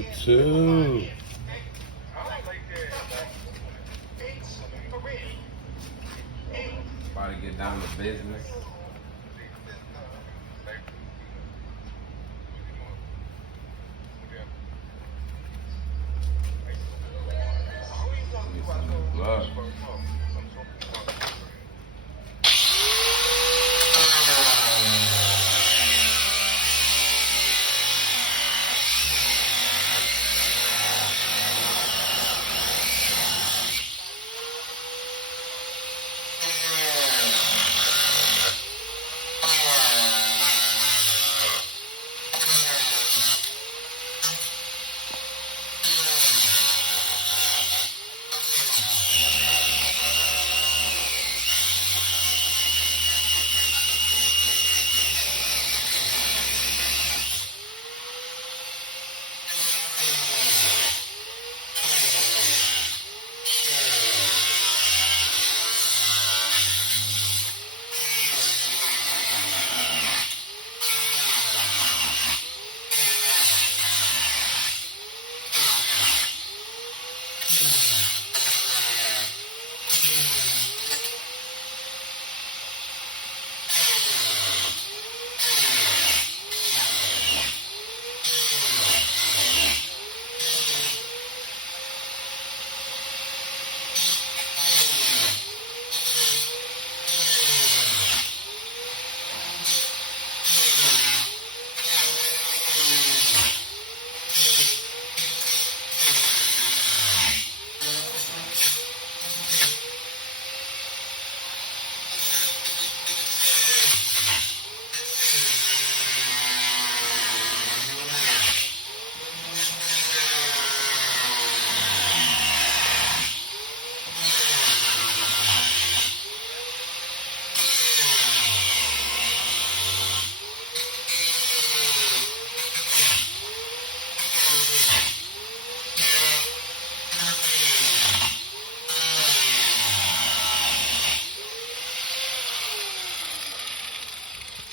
You too. About to get down to business. Need some new gloves.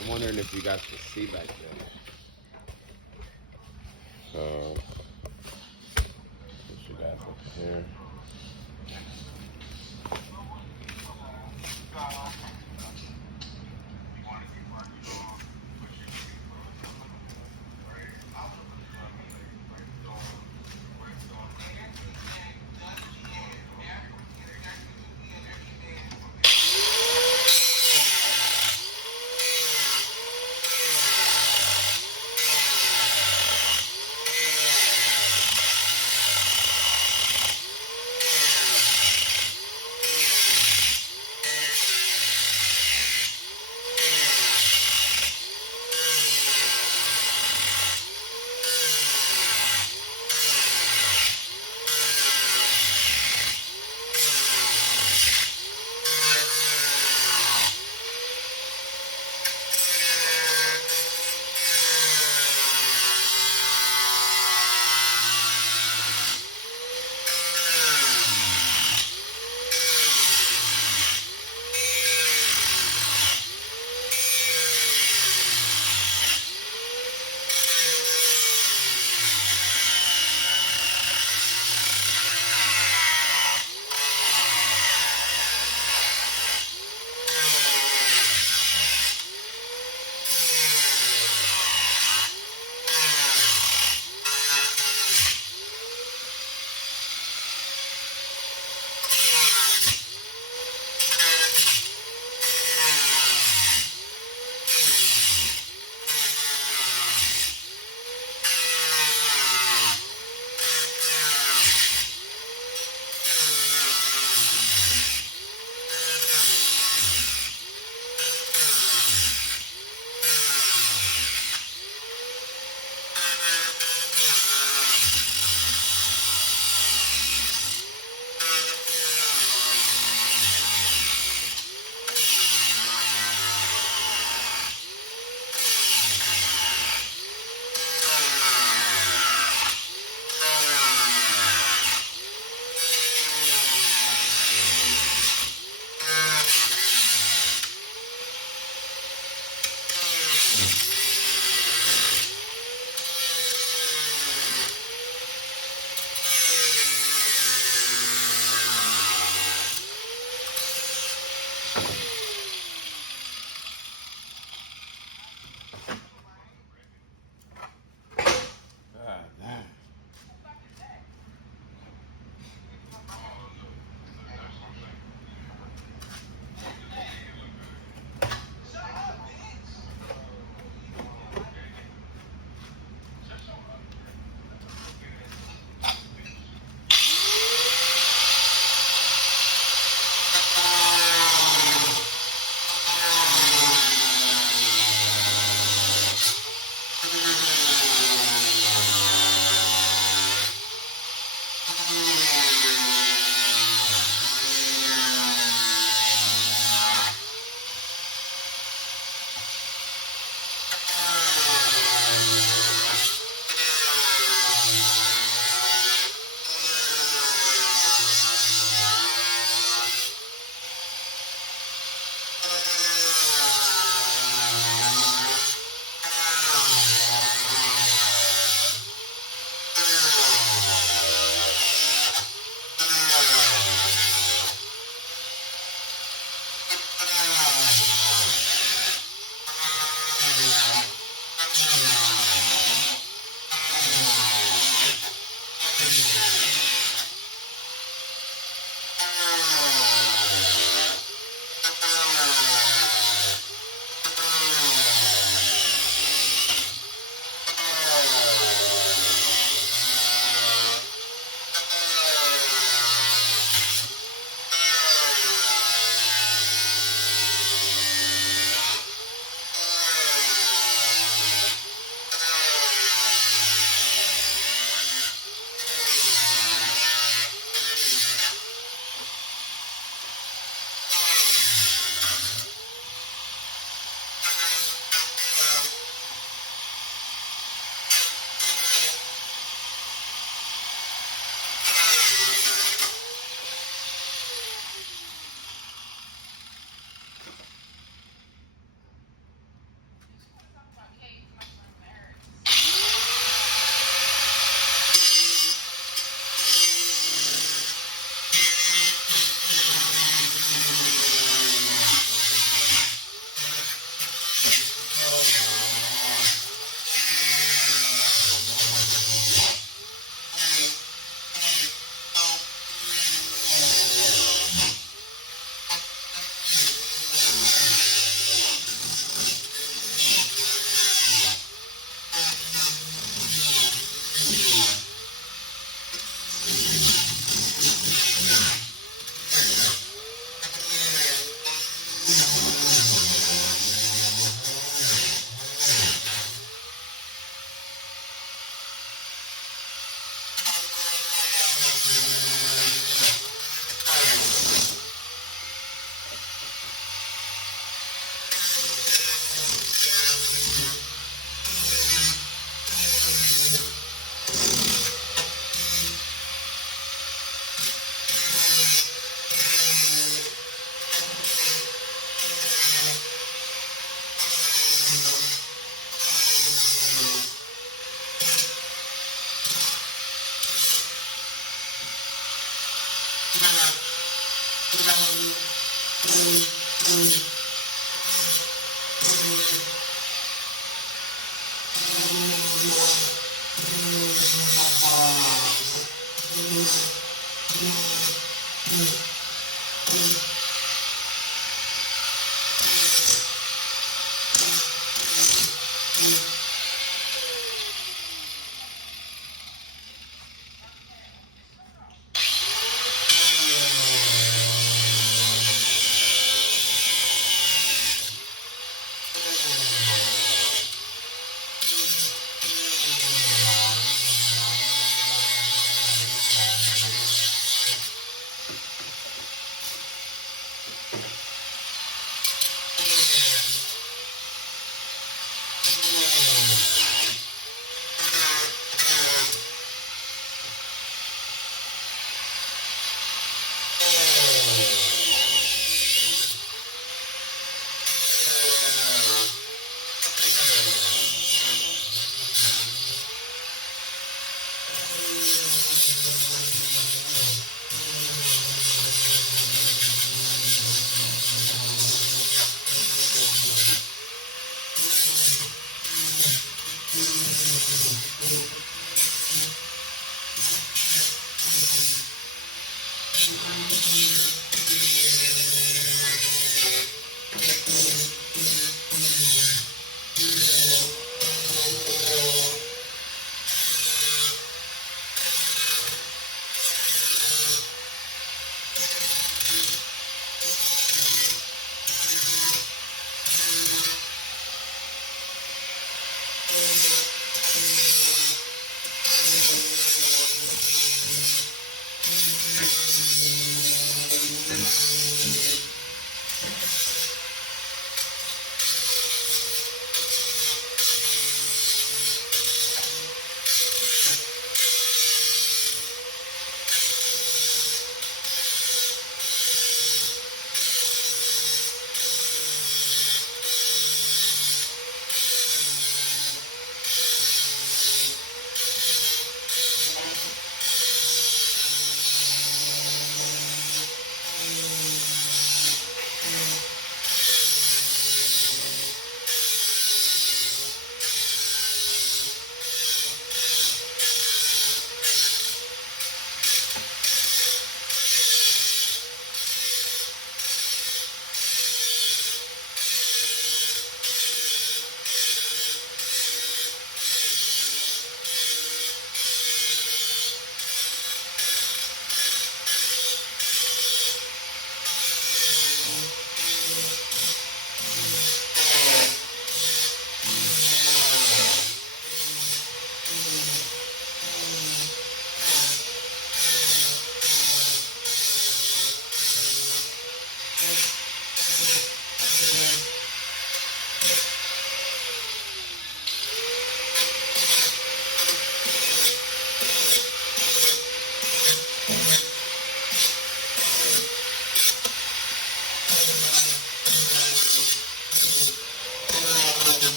I'm wondering if you got the C back there. So, what you got up here?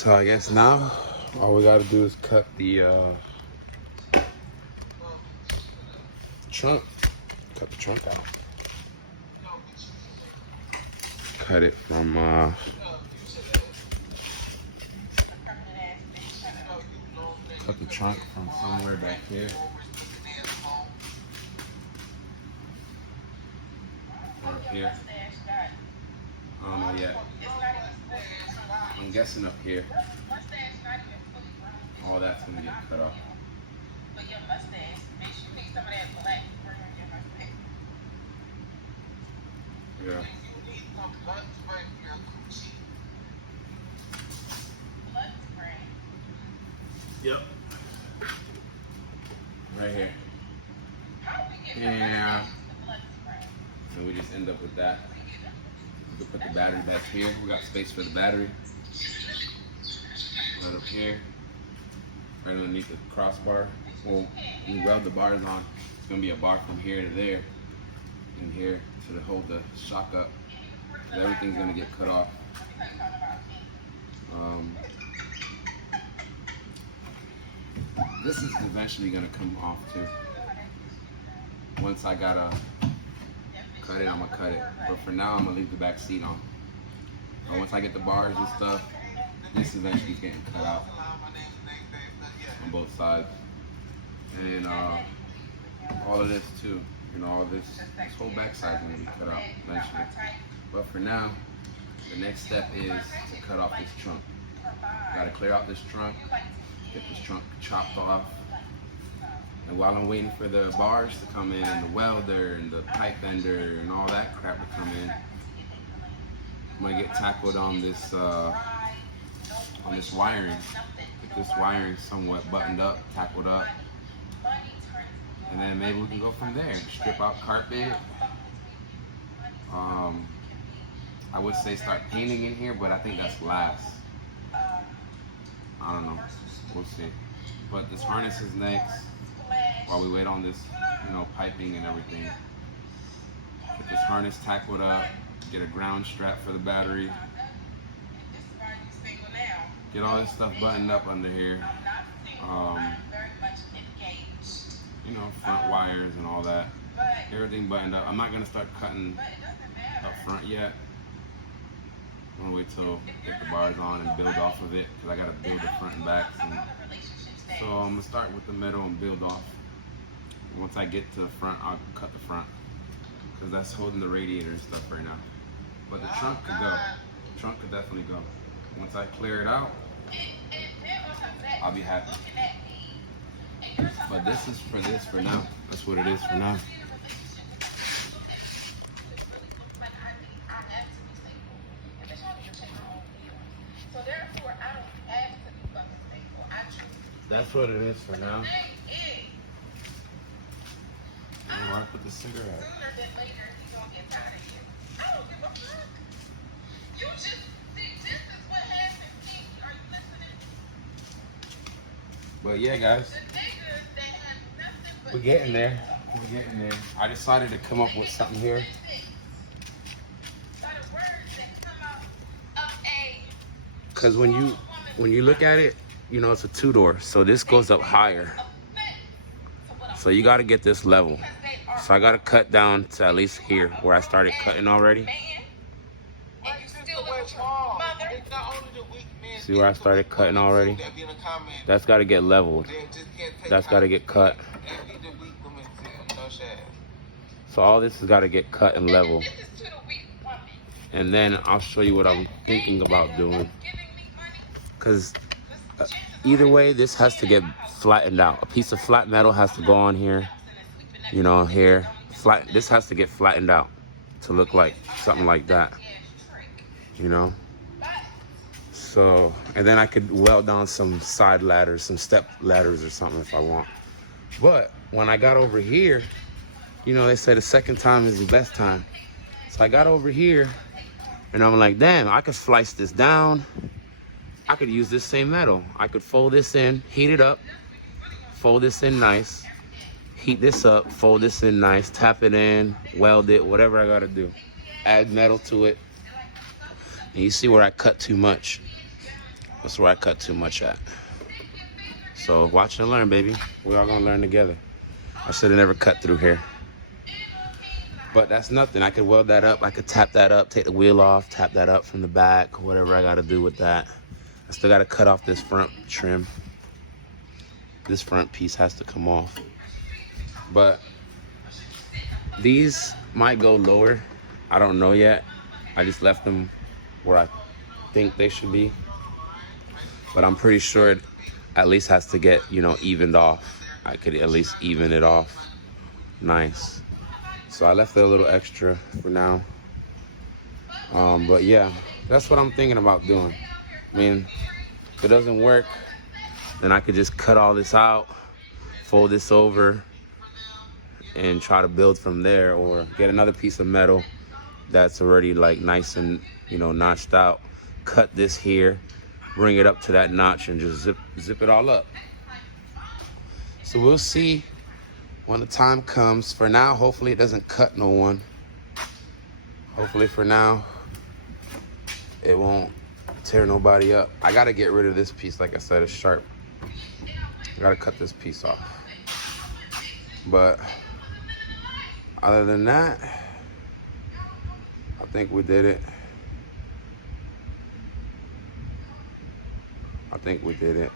So I guess now all we gotta do is cut the trunk. Cut the trunk out. Cut it from cut the trunk from somewhere back here. Or here. I don't know yet. I'm guessing up here. All that's gonna get cut off. Yeah. Yep. Right here. Yeah. So we just end up with that. We can put the battery back here. We got space for the battery. Right up here. Right underneath the crossbar. Well, we weld the bars on. It's gonna be a bar from here to there. And here to hold the shock up. Everything's gonna get cut off. This is eventually gonna come off too. Once I gotta cut it, I'm gonna cut it. But for now, I'm gonna leave the back seat on. But once I get the bars and stuff, this eventually is getting cut out on both sides. And all of this too. You know, all this whole back side is gonna be cut out eventually. But for now, the next step is to cut off this trunk. Gotta clear out this trunk, get this trunk chopped off. And while I'm waiting for the bars to come in, and the welder and the pipe bender and all that crap to come in, I'm gonna get tackled on this wiring. Get this wiring somewhat buttoned up, tackled up. And then maybe we can go from there. Strip out carpet. I would say start painting in here, but I think that's last. I don't know. We'll see. But this harness is next. While we wait on this, you know, piping and everything. Get this harness tackled up. Get a ground strap for the battery. Get all this stuff buttoned up under here. You know, front wires and all that. Everything buttoned up. I'm not gonna start cutting up front yet. I'm gonna wait till get the bars on and build off of it, because I gotta build the front and back. So I'm gonna start with the middle and build off. Once I get to the front, I'll cut the front, because that's holding the radiator and stuff right now. But the trunk could go. The trunk could definitely go. Once I clear it out, I'll be happy. But this is for this for now. That's what it is for now. That's what it is for now. Where I put the cigarette? But yeah, guys, we're getting there. We're getting there. I decided to come up with something here. Because when you look at it, you know, it's a two-door, so this goes up higher. So you got to get this level. So I got to cut down to at least here where I started cutting already. See where I started cutting already? That's got to get leveled. That's got to get cut. So all this has got to get cut and leveled. And then I'll show you what I'm thinking about doing. Because either way, this has to get flattened out. A piece of flat metal has to go on here, you know, here. This has to get flattened out to look like something like that, you know. So, and then I could weld on some side ladders, some step ladders or something if I want. But when I got over here, you know, they say the second time is the best time. So I got over here and I'm like, damn, I could slice this down. I could use this same metal. I could fold this in, heat it up, fold this in nice, heat this up, fold this in nice, tap it in, weld it, whatever I gotta do. Add metal to it. And you see where I cut too much. That's where I cut too much at. So watch and learn, baby. We're all gonna learn together. I should have never cut through here. But that's nothing. I could weld that up. I could tap that up, take the wheel off, tap that up from the back, whatever I gotta do with that. I still gotta cut off this front trim. This front piece has to come off. But these might go lower. I don't know yet. I just left them where I think they should be. But I'm pretty sure it at least has to get, you know, evened off. I could at least even it off. Nice. So I left it a little extra for now. But yeah, that's what I'm thinking about doing. I mean, if it doesn't work, then I could just cut all this out, fold this over, and try to build from there, or get another piece of metal that's already like nice and, you know, notched out, cut this here, bring it up to that notch, and just zip it all up. So we'll see when the time comes. For now, hopefully it doesn't cut no one. Hopefully for now it won't tear nobody up. I gotta get rid of this piece. Like I said, it's sharp. I gotta cut this piece off. But other than that, I think we did it. I think we did it.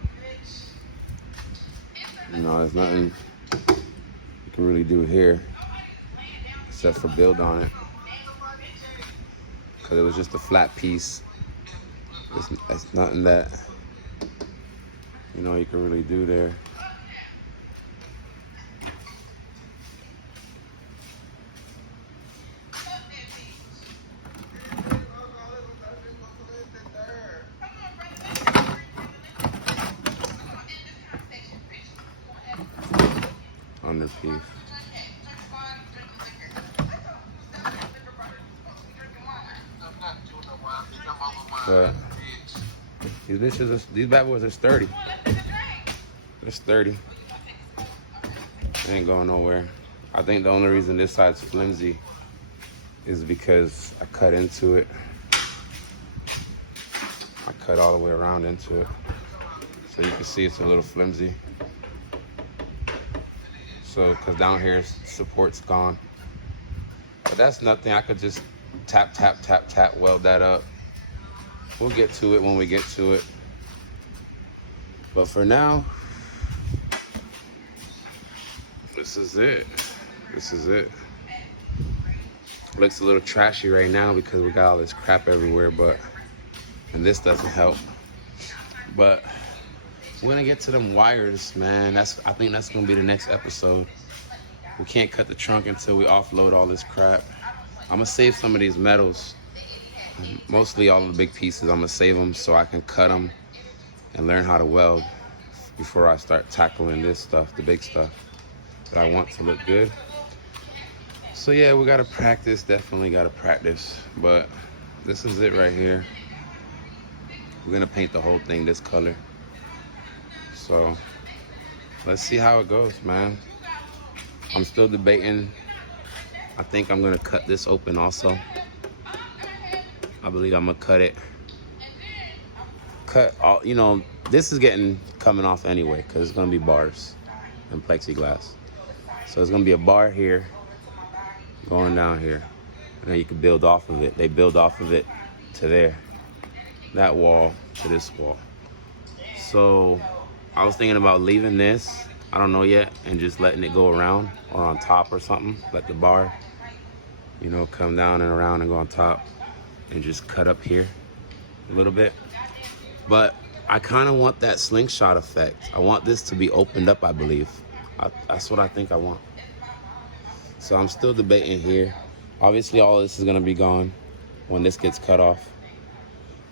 You know, there's nothing you can really do here except for build on it, because it was just a flat piece. It's nothing that, you know, you can really do there. Underpiece. But these bitches, these bad boys are sturdy. They're sturdy. They ain't going nowhere. I think the only reason this side's flimsy is because I cut into it. I cut all the way around into it. So you can see it's a little flimsy. So, because down here, support's gone. But that's nothing. I could just tap, tap, tap, tap, weld that up. We'll get to it when we get to it. But for now, this is it. This is it. Looks a little trashy right now because we got all this crap everywhere, and this doesn't help. But we're gonna get to them wires, man. I think that's gonna be the next episode. We can't cut the trunk until we offload all this crap. I'm gonna save some of these metals. Mostly all of the big pieces, I'm gonna save them so I can cut them and learn how to weld before I start tackling this stuff, the big stuff that I want to look good. So yeah, we gotta practice, definitely gotta practice. But this is it right here. We're gonna paint the whole thing this color. So let's see how it goes, man. I'm still debating. I think I'm gonna cut this open also. I believe I'm gonna cut it. Cut all, you know, this is coming off anyway, because it's gonna be bars and plexiglass. So it's gonna be a bar here, going down here. And then you can build off of it. They build off of it to there. That wall to this wall. So I was thinking about leaving this, I don't know yet, and just letting it go around or on top or something. Let the bar, you know, come down and around and go on top, and just cut up here a little bit. But I kind of want that slingshot effect. I want this to be opened up, I believe. That's what I think I want. So I'm still debating here. Obviously all this is gonna be gone when this gets cut off.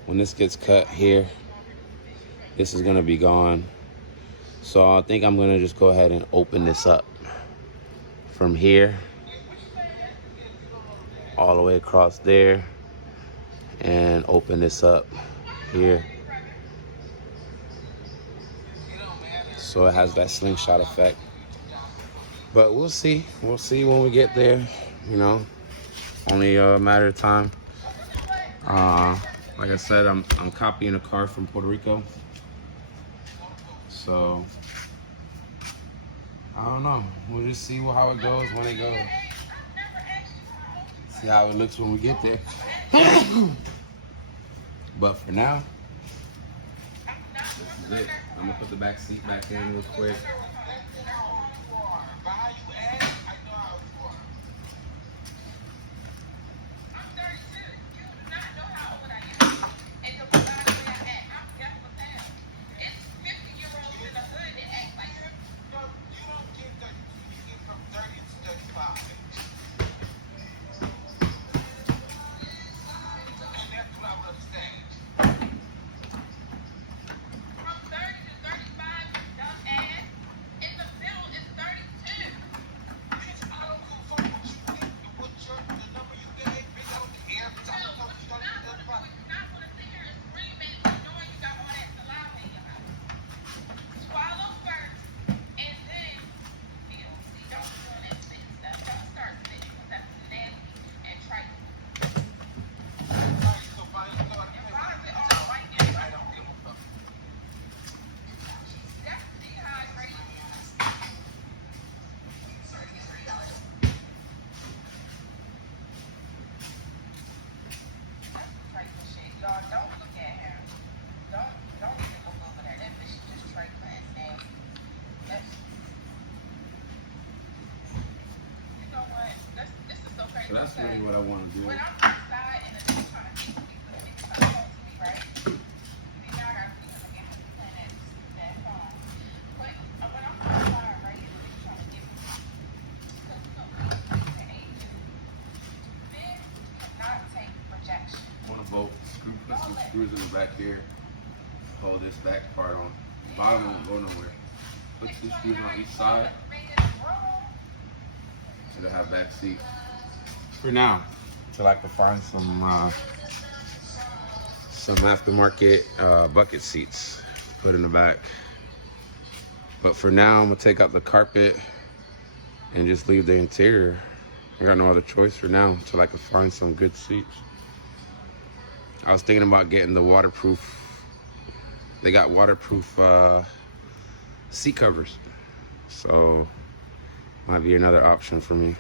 When this gets cut here, this is gonna be gone. So I think I'm gonna just go ahead and open this up from here all the way across there, and open this up here so it has that slingshot effect. But we'll see when we get there, you know, only a matter of time. Like I said, I'm copying a car from Puerto Rico. So I don't know. We'll just see how it goes when it goes. See how it looks when we get there. But for now, this is it. I'm gonna put the back seat back in real quick. So that's really what I want to do. I want to put some screws in the back here. Hold this back part on. The bottom won't go nowhere. Put 2 screws on each side. So they have back seat. For now, till I can find some aftermarket bucket seats to put in the back. But for now, I'm gonna take out the carpet and just leave the interior. I got no other choice for now until I can find some good seats. I was thinking about getting the waterproof. They got waterproof seat covers, so might be another option for me.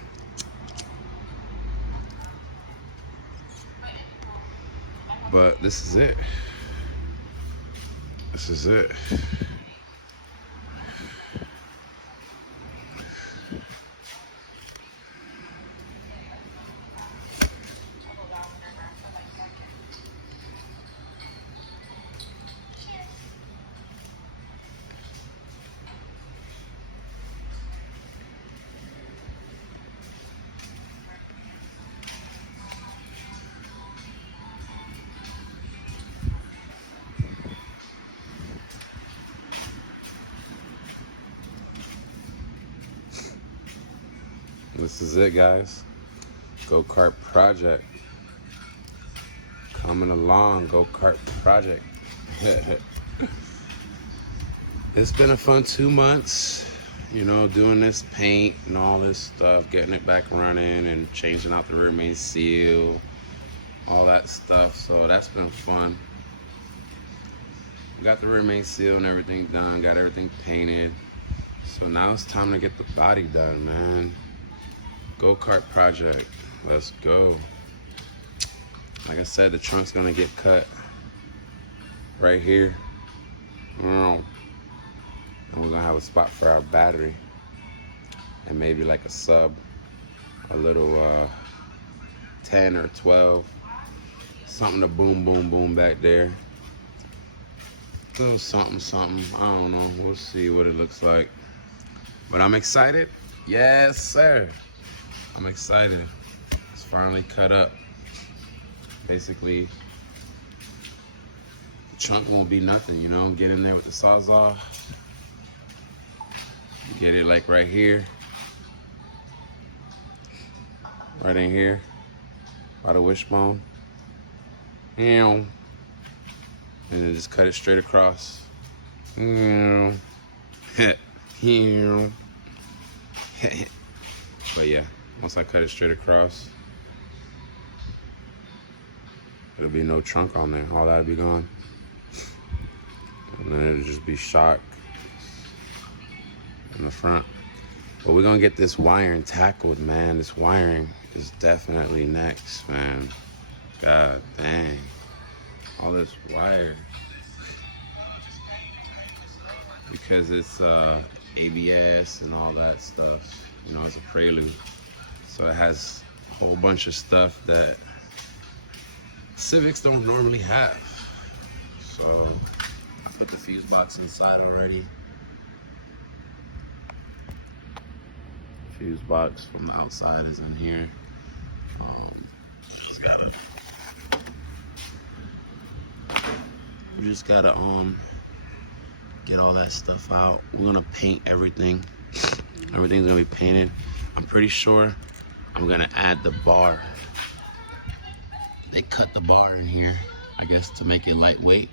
But this is it. This is it. This is it, guys. Go-Kart project. Coming along, Go-Kart project. It's been a fun 2 months, you know, doing this paint and all this stuff, getting it back running and changing out the rear main seal, all that stuff. So that's been fun. Got the rear main seal and everything done, got everything painted. So now it's time to get the body done, man. Go-Kart project, let's go. Like I said, the trunk's gonna get cut right here. And we're gonna have a spot for our battery and maybe like a sub, a little 10 or 12, something to boom, boom, boom back there. A little something, something, I don't know, we'll see what it looks like. But I'm excited, yes sir. I'm excited. It's finally cut up. Basically, the trunk won't be nothing, you know. Get in there with the Sawzall. Get it like right here. Right in here. By the wishbone. And then just cut it straight across. But yeah. Once I cut it straight across, There'll be no trunk on there. All that'll be gone. And then it'll just be shock in the front. But we're gonna get this wiring tackled, man. This wiring is definitely next, man. God dang. All this wire. Because it's ABS and all that stuff. You know, it's a Prelude. So it has a whole bunch of stuff that Civics don't normally have. So I put the fuse box inside already. Fuse box from the outside is in here. We just gotta get all that stuff out. We're gonna paint everything. Everything's gonna be painted. I'm pretty sure I'm gonna add the bar. They cut the bar in here, I guess, to make it lightweight.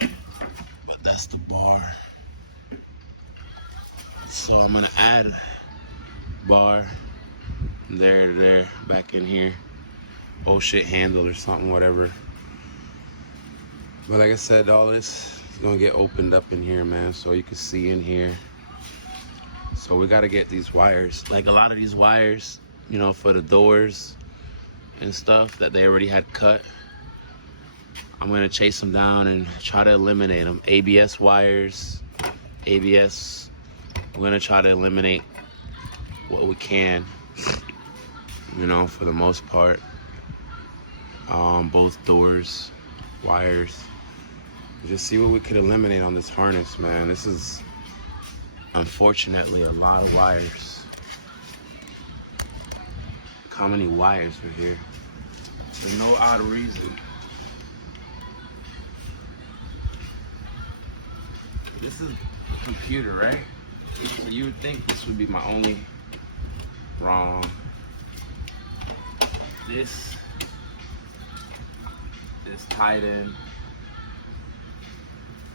But that's the bar. So I'm gonna add bar there to there, back in here. Oh shit, handle or something, whatever. But like I said, all this is gonna get opened up in here, man, so you can see in here. So we gotta get these wires, like a lot of these wires, you know, for the doors and stuff that they already had cut. I'm gonna chase them down and try to eliminate them. ABS wires, ABS, we're gonna try to eliminate what we can, you know, for the most part. Both doors, wires. Just see what we could eliminate on this harness, man. This is unfortunately a lot of wires. Look how many wires are here for no odd reason. This is a computer, right? So you would think this would be my only wrong. This is tied in.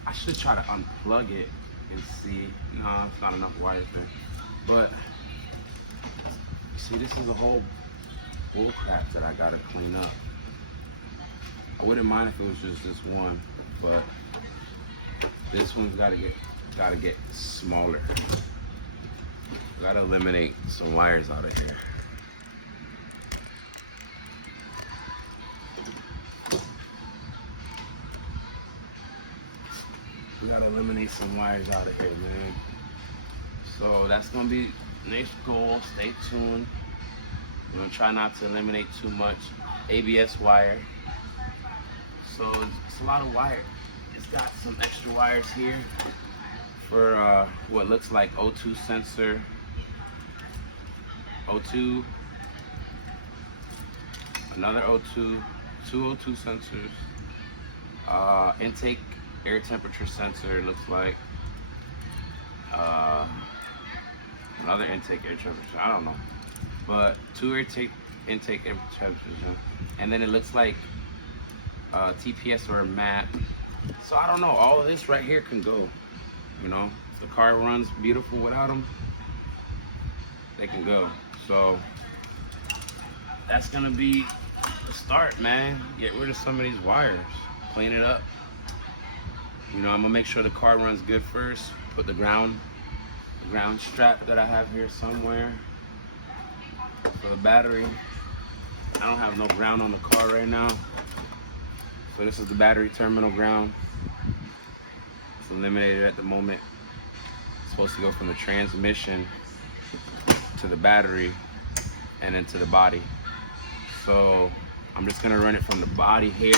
I should try to unplug it and see. No, it's not enough wires there. But see, this is a whole bull crap that I gotta clean up. I wouldn't mind if it was just this one, but this one's gotta get smaller. Gotta eliminate some wires out of here. We gotta eliminate some wires out of here, man. So that's gonna be next goal. Stay tuned. We're gonna try not to eliminate too much ABS wire. So it's a lot of wire. It's got some extra wires here for what looks like O2 sensor. O2, another O2, two O2 sensors, intake air temperature sensor, it looks like, another intake air temperature, I don't know, but two intake air temperature, and then it looks like TPS or a map. So I don't know, all of this right here can go, you know, if the car runs beautiful without them, they can go. So that's gonna be the start, man. Get rid of some of these wires, clean it up. You know, I'm gonna make sure the car runs good first. Put the ground strap that I have here somewhere for the battery. I don't have no ground on the car right now. So this is the battery terminal ground. It's eliminated at the moment. It's supposed to go from the transmission to the battery and then to the body. So I'm just gonna run it from the body here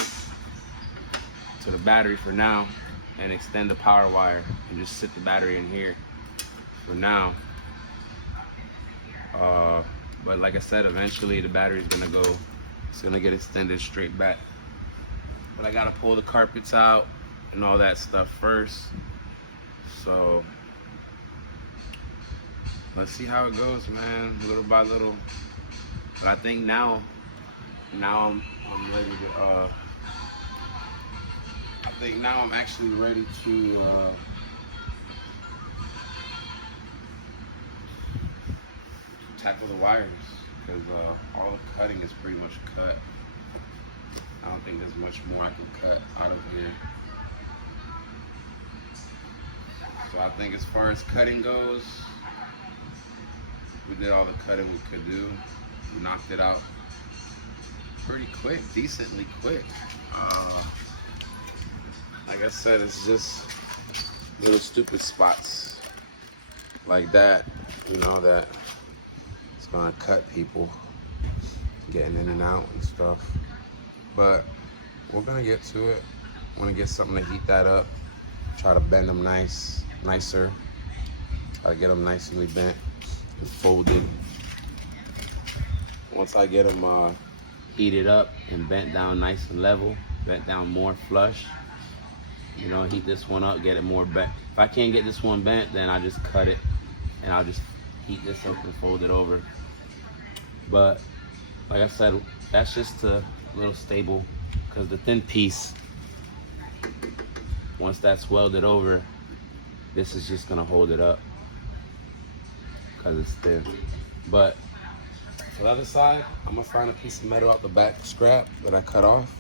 to the battery for now and extend the power wire and just sit the battery in here for now. But like I said, eventually the battery's gonna go, it's gonna get extended straight back. But I gotta pull the carpets out and all that stuff first. So let's see how it goes, man, little by little. But I think now I'm ready to, I think now I'm actually ready to tackle the wires, because all the cutting is pretty much cut. I don't think there's much more I can cut out of here. So I think as far as cutting goes, we did all the cutting we could do. We knocked it out pretty quick, decently quick. Like I said, it's just little stupid spots like that, you know, that it's gonna cut people getting in and out and stuff. But we're gonna get to it. I'm gonna get something to heat that up. Try to bend them nicer. Try to get them nicely bent and folded. Once I get them heated up and bent down nice and level, bent down more flush, you know, heat this one up, get it more bent. If I can't get this one bent, then I just cut it and I'll just heat this up and fold it over. But like I said, that's just a little stable, because the thin piece, once that's welded over, this is just gonna hold it up because it's thin. But for the other side, I'm gonna find a piece of metal out the back scrap that I cut off,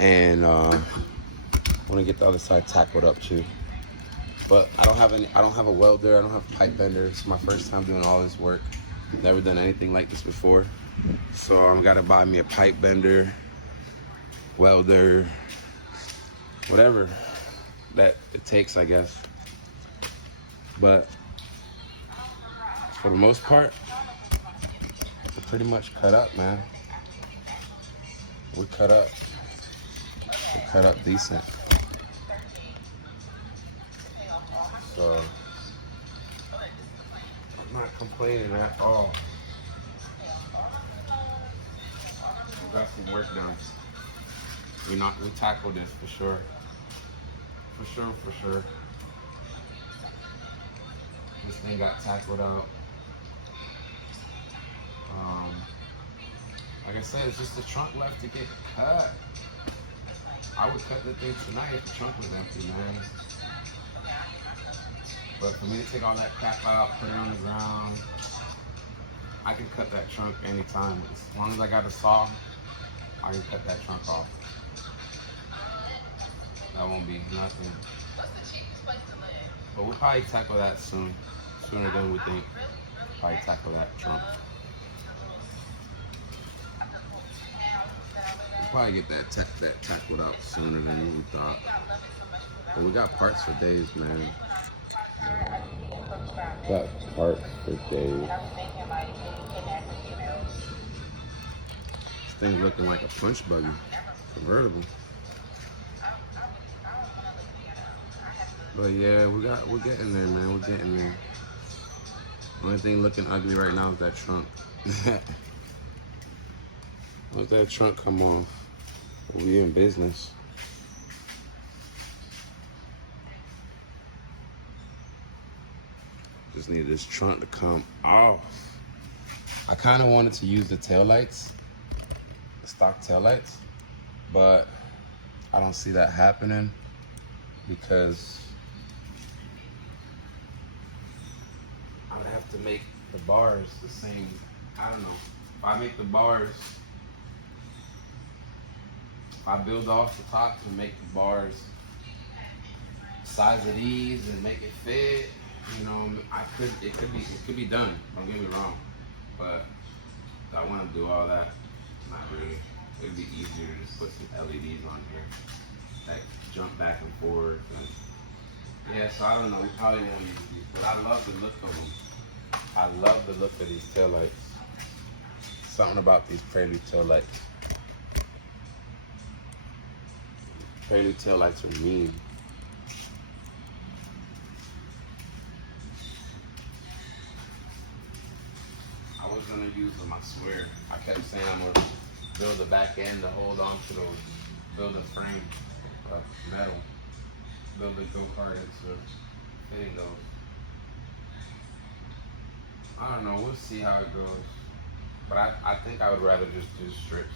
and I'm gonna get the other side tackled up too. But I don't have a welder, I don't have a pipe bender. It's my first time doing all this work. Never done anything like this before. So I'm gotta buy me a pipe bender, welder, whatever that it takes, I guess. But for the most part, we're pretty much cut up, man. We're cut up. We're cut up decent. So I'm not complaining at all. We got some work done. We tackled this for sure. For sure. This thing got tackled out. Like I said, it's just the trunk left to get cut. I would cut the thing tonight if the trunk was empty, man. But for me to take all that crap out, put it on the ground, I can cut that trunk anytime. As long as I got a saw, I can cut that trunk off. That won't be nothing. What's the cheapest place to live? But we'll probably tackle that sooner than we think. Probably tackle that trunk. We'll probably get that tackled out sooner than we thought. But we got parts for days, man. Got parts for days. This thing's looking like a punch buggy, convertible. But yeah, we're getting there, man. We're getting there. Only thing looking ugly right now is that trunk. Once that trunk come off, we in business. Just need this trunk to come off. I kind of wanted to use the taillights, the stock taillights, but I don't see that happening because I would have to make the bars the same. I don't know. If I make the bars, if I build off the top to make the bars size of these and make it fit, you know, it could be done. Don't get me wrong, but I want to do all that. Not really. It'd be easier to just put some LEDs on here that jump back and forth. And yeah, so I don't know. We probably won't use these, but I love the look of them. I love the look of these taillights. Something about these Prelude taillights. Prelude taillights are mean. I was gonna use them, I swear. I kept saying I'm gonna build the back end to hold on to those, build a frame of metal, build a Go-Kart into fitting those. I don't know, we'll see how it goes. But I think I would rather just do strips.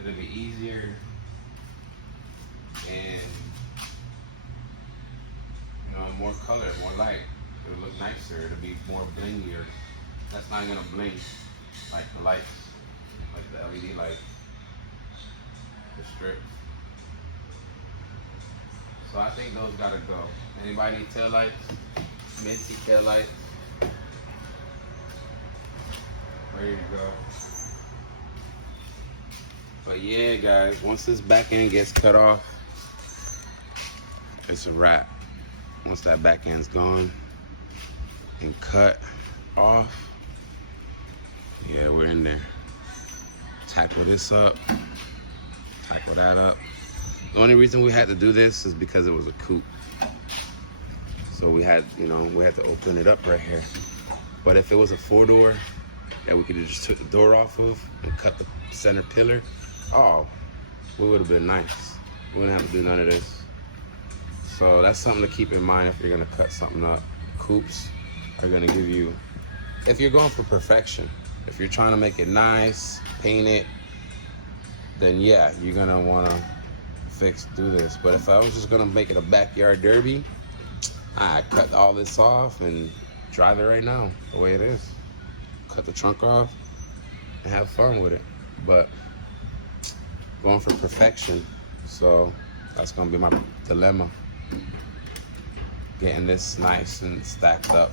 It'll be easier and, you know, more color, more light. It'll look nicer, it'll be more blingier. That's not gonna blink like the lights, like the LED light. the strips. So I think those gotta go. Anybody need tail lights? Minty tail lights. Ready to go. But yeah, guys, once this back end gets cut off, it's a wrap. Once that back end's gone and cut off, yeah, we're in there. Tackle this up, tackle that up. The only reason we had to do this is because it was a coupe. So we had, you know, we had to open it up right here. But if it was a 4-door that we could have just took the door off of and cut the center pillar, oh, we would have been nice. We wouldn't have to do none of this. So that's something to keep in mind if you're gonna cut something up. Coupes are gonna give you, if you're going for perfection, if you're trying to make it nice, paint it, then yeah, you're gonna wanna do this. But if I was just gonna make it a backyard derby, I cut all this off and drive it right now the way it is. Cut the trunk off and have fun with it. But going for perfection, so that's gonna be my dilemma. Getting this nice and stacked up.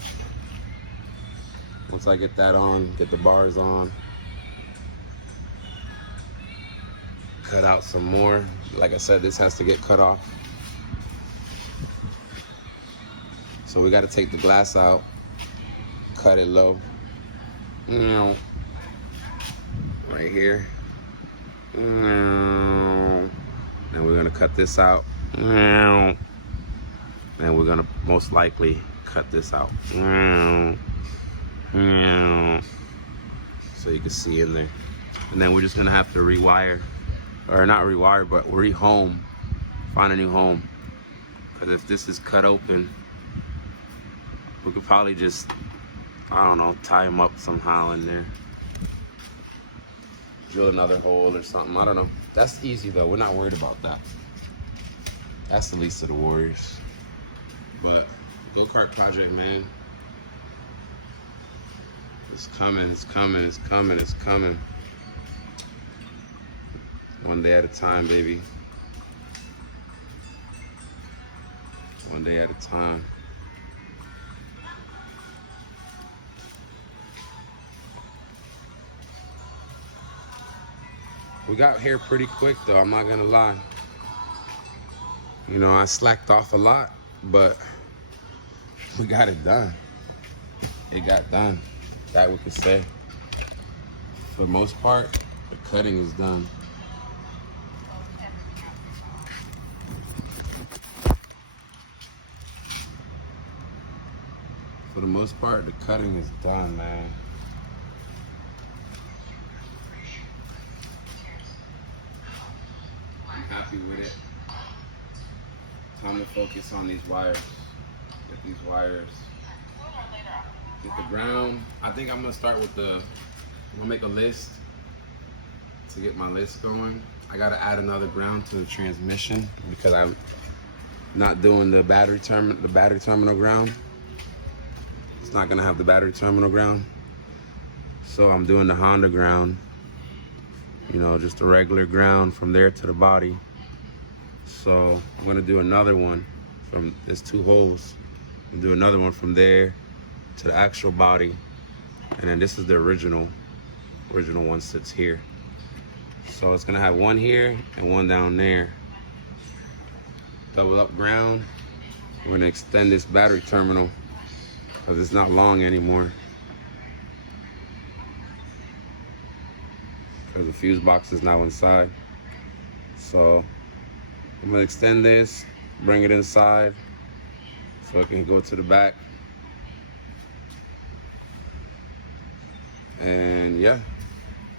Once I get that on, get the bars on, cut out some more. Like I said, this has to get cut off. So we got to take the glass out, cut it low. Right here. Then we're gonna cut this out. And we're gonna most likely cut this out. So you can see in there. And then we're just gonna have to rewire. Or not rewire, but rehome, find a new home. Because if this is cut open, we could probably just, I don't know, tie them up somehow in there. Drill another hole or something, I don't know. That's easy though, we're not worried about that. That's the least of the worries. But go-kart project, man. It's coming, it's coming, it's coming, it's coming. One day at a time, baby. One day at a time. We got here pretty quick though, I'm not gonna lie. You know, I slacked off a lot, but we got it done. It got done, that we could say. For the most part, the cutting is done. For the most part, the cutting is done, man. I'm happy with it. Time to focus on these wires. Get these wires. Get the ground. I think I'm gonna start with I'm gonna make a list to get my list going. I gotta add another ground to the transmission because I'm not doing the battery terminal ground. It's not gonna have the battery terminal ground. So I'm doing the Honda ground. You know, just a regular ground from there to the body. So I'm gonna do another one from, there's 2 holes. I'm do another one from there to the actual body. And then this is the original one sits here. So it's gonna have one here and one down there. Double up ground. We're gonna extend this battery terminal because it's not long anymore. Because the fuse box is now inside. So I'm gonna extend this, bring it inside so it can go to the back. And yeah,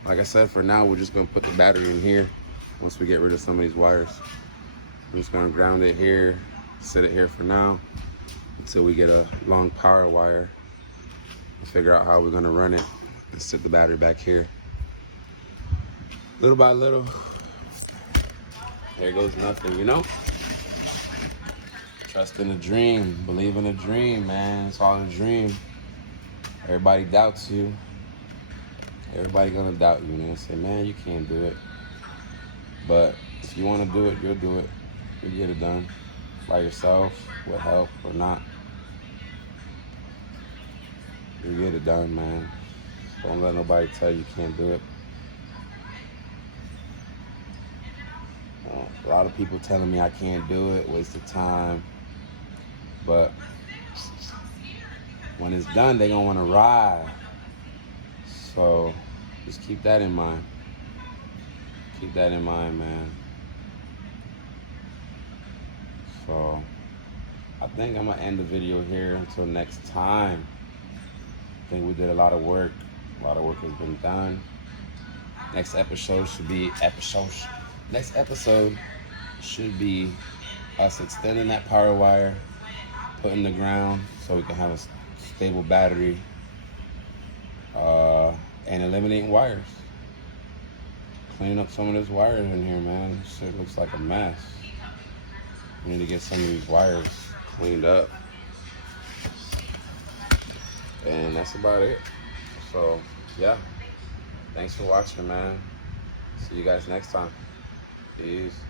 like I said, for now, we're just gonna put the battery in here once we get rid of some of these wires. I'm just gonna ground it here, set it here for now until we get a long power wire and figure out how we're gonna run it and set the battery back here. Little by little, there goes nothing, you know? Trust in a dream, believe in a dream, man. It's all a dream. Everybody doubts you. Everybody gonna doubt you and say, man, you can't do it. But If you want to do it, you'll do it. You get it done by yourself, with help or not. You get it done, man. Don't let nobody tell you can't do it. A lot of people telling me I can't do it, waste of time. But when it's done, they gonna want to ride. So just keep that in mind. Keep that in mind, man. So I think I'm gonna end the video here until next time. I think we did a lot of work. A lot of work has been done. Next episode should be us extending that power wire, putting the ground so we can have a stable battery, and eliminating wires. Cleaning up some of this wires in here, man. This shit looks like a mess. We need to get some of these wires cleaned up. And that's about it. So, yeah. Thanks for watching, man. See you guys next time. Peace.